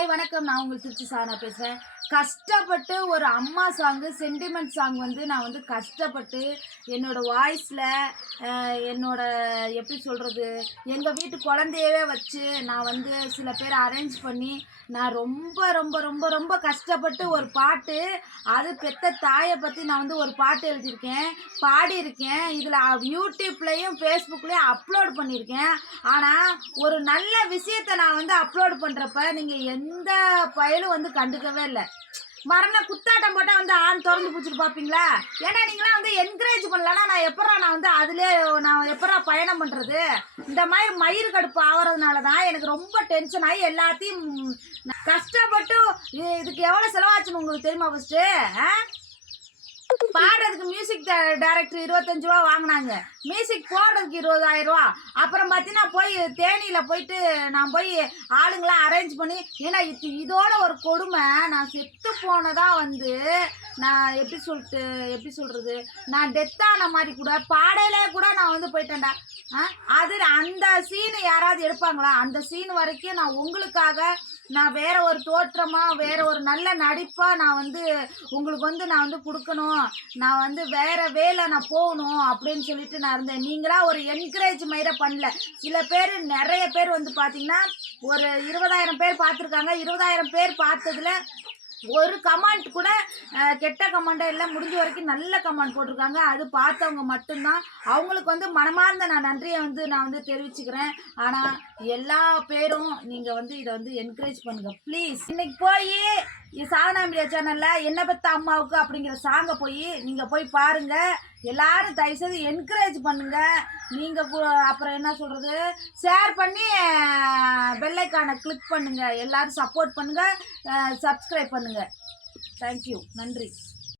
Hi வணக்கம். நான் உங்களுக்கு திருச்சி சாரா பேசுகிறேன் கஷ்டப்பட்டு ஒரு அம்மா சாங்கு சென்டிமெண்ட் சாங் வந்து நான் வந்து கஷ்டப்பட்டு என்னோட வாய்ஸில் என்னோட எப்படி சொல்கிறது எங்கள் வீட்டு குழந்தையவே வச்சு நான் வந்து சில பேர் அரேஞ்ச் பண்ணி நான் ரொம்ப ரொம்ப ரொம்ப ரொம்ப கஷ்டப்பட்டு ஒரு பாட்டு அது பெத்த தாயை பற்றி நான் வந்து ஒரு பாட்டு எழுதியிருக்கேன் பாடியிருக்கேன். இதில் யூடியூப்லேயும் ஃபேஸ்புக்லேயும் அப்லோட் பண்ணியிருக்கேன். ஆனால் ஒரு நல்ல விஷயத்தை நான் வந்து அப்லோட் பண்ணுறப்ப நீங்கள் எந்த பயலும் வந்து கண்டுக்கவே இல்லை. மரண குத்தாட்டம் போட்டால் வந்து ஆண் திறந்து பிடிச்சிட்டு பார்ப்பீங்களா ஏன்னா நீங்களாம் வந்து என்கரேஜ் பண்ணலன்னா நான் எப்படா நான் வந்து அதிலே நான் எப்படா பயணம் பண்ணுறது இந்த மாதிரி மயிர் கடுப்பு ஆகிறதுனால தான் எனக்கு ரொம்ப டென்ஷன் ஆகி எல்லாத்தையும் கஷ்டப்பட்டு இதுக்கு எவ்வளோ செலவாச்சுன்னு உங்களுக்கு தெரியுமா ஃபஸ்ட்டு ஆ? பாடுறதுக்கு மியூசிக் டைரக்டர் இருபத்தஞ்சு ரூபா வாங்கினாங்க. மியூசிக் போடுறதுக்கு இருபதாயிரம் ரூபா. அப்புறம் பார்த்தீங்கன்னா போய் தேனியில் போயிட்டு நான் போய் ஆளுங்களாம் அரேஞ்ச் பண்ணி ஏன்னா இது இதோட ஒரு கொடுமை நான் செத்து போனதாக வந்து நான் எப்படி சொல்லிட்டு எப்படி சொல்கிறது நான் டெத்தான மாதிரி கூட பாடையிலே கூட நான் வந்து போயிட்டேன்டா. அது அந்த சீனு யாராவது எடுப்பாங்களா? அந்த சீன் வரைக்கும் நான் உங்களுக்காக நான் வேற ஒரு தோற்றமா வேற ஒரு நல்ல நடிப்பா நான் வந்து உங்களுக்கு வந்து நான் வந்து கொடுக்கணும். நான் வந்து வேற வேலை நான் போகணும் அப்படின்னு சொல்லிட்டு நான் இருந்தேன். நீங்களா ஒரு என்கரேஜ் மயிர பண்ணல. சில பேர் நிறைய பேர் வந்து பார்த்தீங்கன்னா ஒரு இருபதாயிரம் பேர் பார்த்துருக்காங்க. இருபதாயிரம் பேர் பார்த்ததுல ஒரு கமெண்ட் கூட கெட்ட கமெண்ட்டாக இல்லை முடிஞ்ச வரைக்கும் நல்ல கமெண்ட் போட்டிருக்காங்க. அது பார்த்தவங்க மட்டும்தான். அவங்களுக்கு வந்து மனமார்ந்த நான் நன்றியை வந்து நான் வந்து தெரிவிச்சுக்கிறேன். ஆனால் எல்லா பேரும் நீங்கள் வந்து இதை வந்து என்கரேஜ் பண்ணுங்கள் ப்ளீஸ் இன்னைக்கு போய் சாதனா மீடியா சேனலில் என்ன பத்த அம்மாவுக்கு அப்படிங்கிற சாங்கை போய் நீங்கள் போய் பாருங்கள் எல்லாரும் தயவுசெய்து என்கரேஜ் பண்ணுங்கள் நீங்கள் அப்புறம் என்ன சொல்கிறது ஷேர் பண்ணி பெல்லைக்கான கிளிக் பண்ணுங்கள் எல்லாரும் சப்போர்ட் பண்ணுங்கள் சப்ஸ்கிரைப் பண்ணுங்கள் தேங்க்யூ நன்றி.